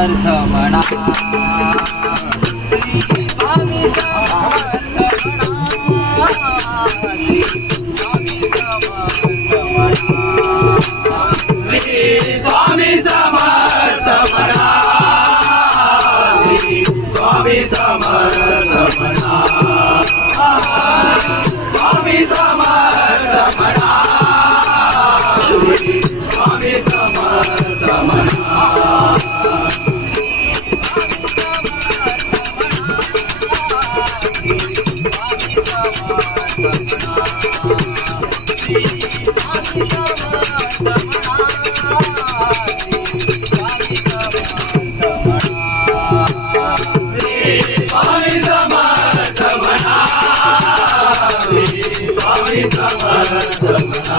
ಸಮರ್ಥಮಣ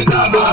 Chicago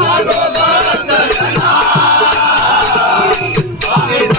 స్వామి